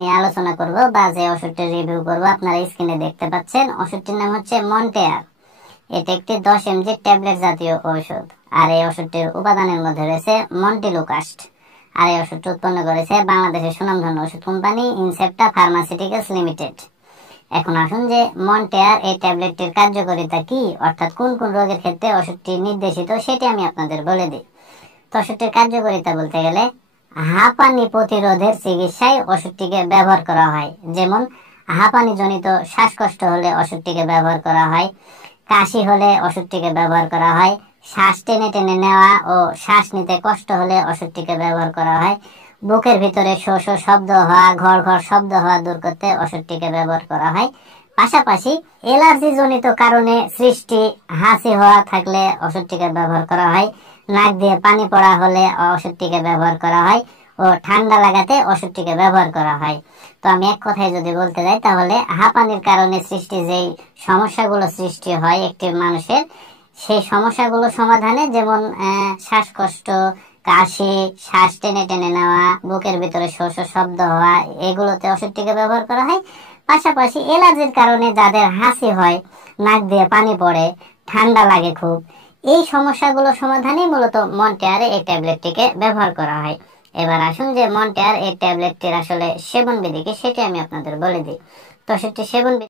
নিয়ে আলোচনা করব বা যে ওষুধটির রিভিউ করব, আপনারা স্ক্রিনে দেখতে পাচ্ছেন। ওষুধটির নাম হচ্ছে মন্টেয়ার। এটা একটি 10 mg ট্যাবলেট জাতীয় ওষুধ। আর এই ওষুধটির উপাদানের মধ্যে রয়েছে মন্টিলুকাস্ট। আর এই ওষুধটি উৎপন্ন করেছে বাংলাদেশের সুনামধন্য ওষুধ কোম্পানি ইনসেপ্টা ফার্মাসিউটিক্যালস লিমিটেড। এখন আসুন যে মন্টেয়ার এই ট্যাবলেটটির কার্যকারিতা কি, অর্থাৎ কোন কোন রোগের ক্ষেত্রে ওষুধটি নির্দেশিত, সেটি আমি আপনাদের বলে দিই। তো ওষুধটির কার্যকারিতা বলতে গেলে হাঁপানি প্রতিরোধের চিকিৎসায় ওষুধটিকে ব্যবহার করা হয়। যেমন হাঁপানি জনিত শ্বাসকষ্ট হলে ওষুধটিকে ব্যবহার করা হয়, কাশি হলে ওষুধটিকে ব্যবহার করা হয়, শ্বাস টেনে টেনে নেওয়া ও শ্বাস নিতে কষ্ট হলে ওষুধটিকে ব্যবহার করা হয়, বুকের ভিতরে শো শো শব্দ হওয়া, ঘড় ঘড় শব্দ হওয়া দূর করতে ওষুধটিকে ব্যবহার করা হয়। পাশাপাশি অ্যালার্জি জনিত কারণে সৃষ্টি হাঁচি হওয়া থাকলে ওষুধটিকে ব্যবহার করা হয়, নাক দিয়ে পানি পড়া হলে ওষুধটিকে ব্যবহার করা হয় ও ঠান্ডা লাগাতে ওষুধটিকে ব্যবহার করা হয়। তো আমি এক কথায় যদি বলতে যাই, তাহলে হাঁপানির কারণে সৃষ্টি যেই সমস্যাগুলো সৃষ্টি হয় একটি মানুষের, সেই সমস্যাগুলো সমাধানে, যেমন শ্বাসকষ্ট, কাশি, শ্বাস টেনে টেনে নেওয়া, বুকের ভিতরে শো শো শব্দ হওয়া, এগুলোতে ওষুধটিকে ব্যবহার করা হয়। পাশাপাশি অ্যালার্জির কারণে যাদের হাঁচি হয়, নাক দিয়ে পানি পড়ে, ঠান্ডা লাগে খুব, এই সমস্যাগুলো সমাধানে মূলত মন্টেয়ার এই ট্যাবলেটটিকে ব্যবহার করা হয়। এবার আসুন যে মন্টেয়ার এই ট্যাবলেটটির আসলে সেবন বিধি কি, সেটি আমি আপনাদের বলে দিই। তো সেটি সেবন